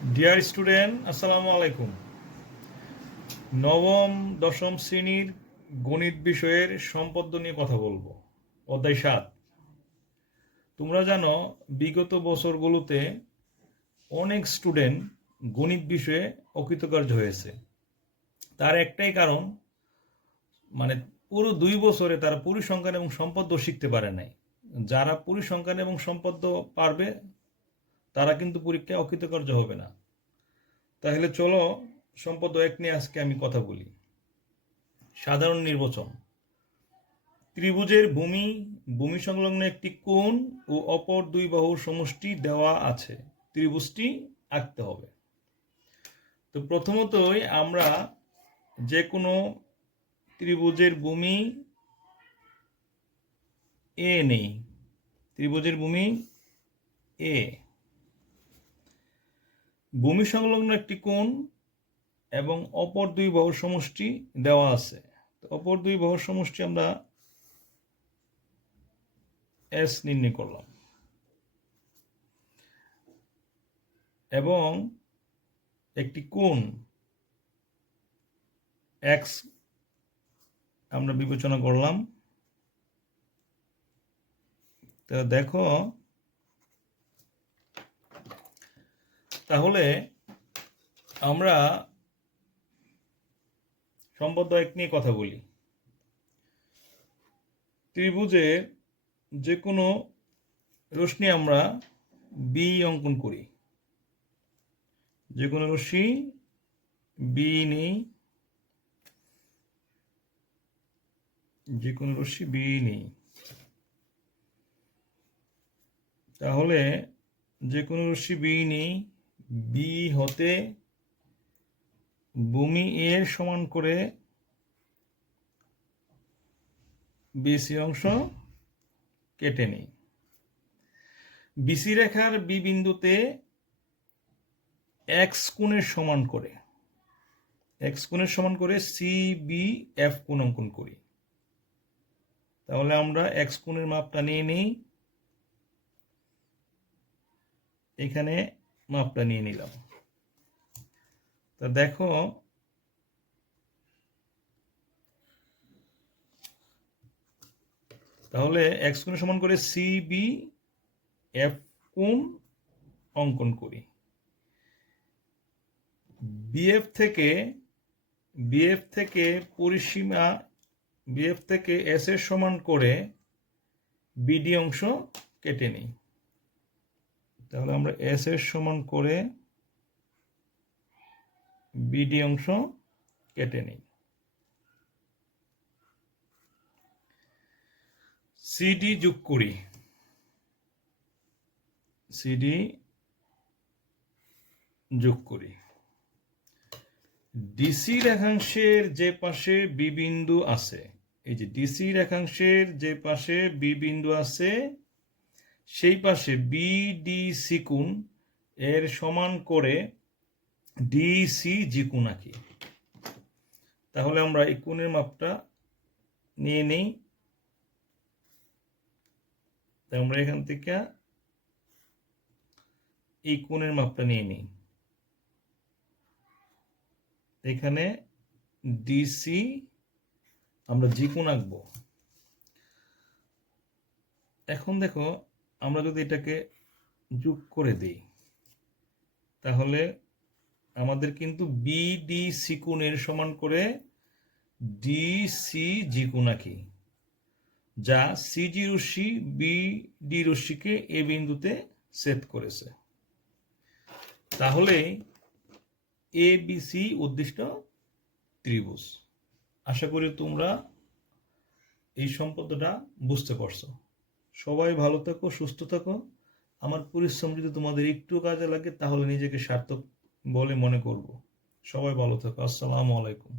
Dear student, আসসালামু আলাইকুম। নবম দশম শ্রেণীর গণিত বিষয়ের সম্পদ্য নিয়ে কথা বলবো। অধ্যায় 7। তোমরা জানো বিগত বছরগুলোতে অনেক স্টুডেন্ট গণিত বিষয়ে অকৃতকার্য হয়েছে। তার একটাই কারণ, মানে পুরো 2 বছরে তারা পরিসংখ্যান এবং সম্পদ্য শিখতে পারে নাই। যারা পরিসংখ্যান এবং সম্পদ্য পারবে তারা কিন্তু পরীক্ষায় অকৃতকার্য হবে না। তাহলে চলো সম্পদ্য 1 নিয়ে আজকে আমি কথা বলি। সাধারণ নির্বাচন। ত্রিভুজের ভূমি সংলগ্ন একটি কোণ ও অপর দুই বাহুর সমষ্টি দেওয়া আছে, ত্রিভুজটি আঁকতে হবে। তো প্রথমতই আমরা যে কোনো ত্রিভুজের ভূমি এ নেই। ত্রিভুজের ভূমি এ, ভূমি সংলগ্ন একটি কোণ এবং অপর দুই বাহুর সমষ্টি দেওয়া আছে। তো অপর দুই বাহুর সমষ্টি আমরা এস নির্ণয় করলাম এবং একটি কোণ এক্স আমরা বিবেচনা করলাম। তো দেখো, তাহলে আমরা সম্পদ্য 1 নিয়ে কথা বলি। ত্রিভুজের যে কোনো রশ্মি আমরা বি অঙ্কন করি। যে কোনো রশ্মি বি নেই, যে কোনো রশ্মি বি নেই। তাহলে যে কোনো রশ্মি বি নেই, বি হতে ভূমি এর সমান করে বিসি অংশ কেটে নেই। বিসি রেখার বি বিন্দুতে এক্স কোণের সমান করে সি বি এফ কোণ অঙ্কন করি। তাহলে আমরা এক্স কোণের মাপটা নিয়ে নিই, এখানে মাপটা নিয়ে নিলাম। তা দেখো, তাহলে এক্স কোণের সমান করে সি বি এফ কোণ অঙ্কন করি। বিএফ থেকে পরিসীমা, বিএফ থেকে এস এর সমান করে বিডি অংশ কেটে নিই। তাহলে আমরা এস এর সমান করে বিডি অংশ কেটে নিই। সিডি যোগ করি, সিডি যোগ করি। ডিসি রেখাংশের যে পাশে বি বিন্দু আছে, এই যে ডিসি রেখাংশের যে পাশে বি বিন্দু আছে সেই পাশে বিডিসি কোণ এর সমান করে ডিসি কোণ আঁকি। তাহলে আমরা এই কোণের মাপটা নিয়ে নেই। আমরা এখান থেকে এই কোণের মাপটা নিয়ে নিই। এখানে ডিসি আমরা জি কোণ আঁকবো। এখন দেখো, আমরা যদি এটাকে যোগ করে দিই তাহলে আমাদের কিন্তু বিডিসি কোণের সমান করে ডিসি কোণ আঁকি, যা সিজি রশ্মি বিডি রশ্মিকে এ বিন্দুতে ছেদ করেছে। তাহলে এ বি সি উদ্দিষ্ট ত্রিভুজ। আশা করি তোমরা এই সম্পদটা বুঝতে পারছো। সবাই ভালো থাকো, সুস্থ থাকো। আমার পরিশ্রম যদি তোমাদের একটু কাজে লাগে তাহলে নিজেকে সার্থক বলে মনে করব। সবাই ভালো থাকো। আসসালামু আলাইকুম।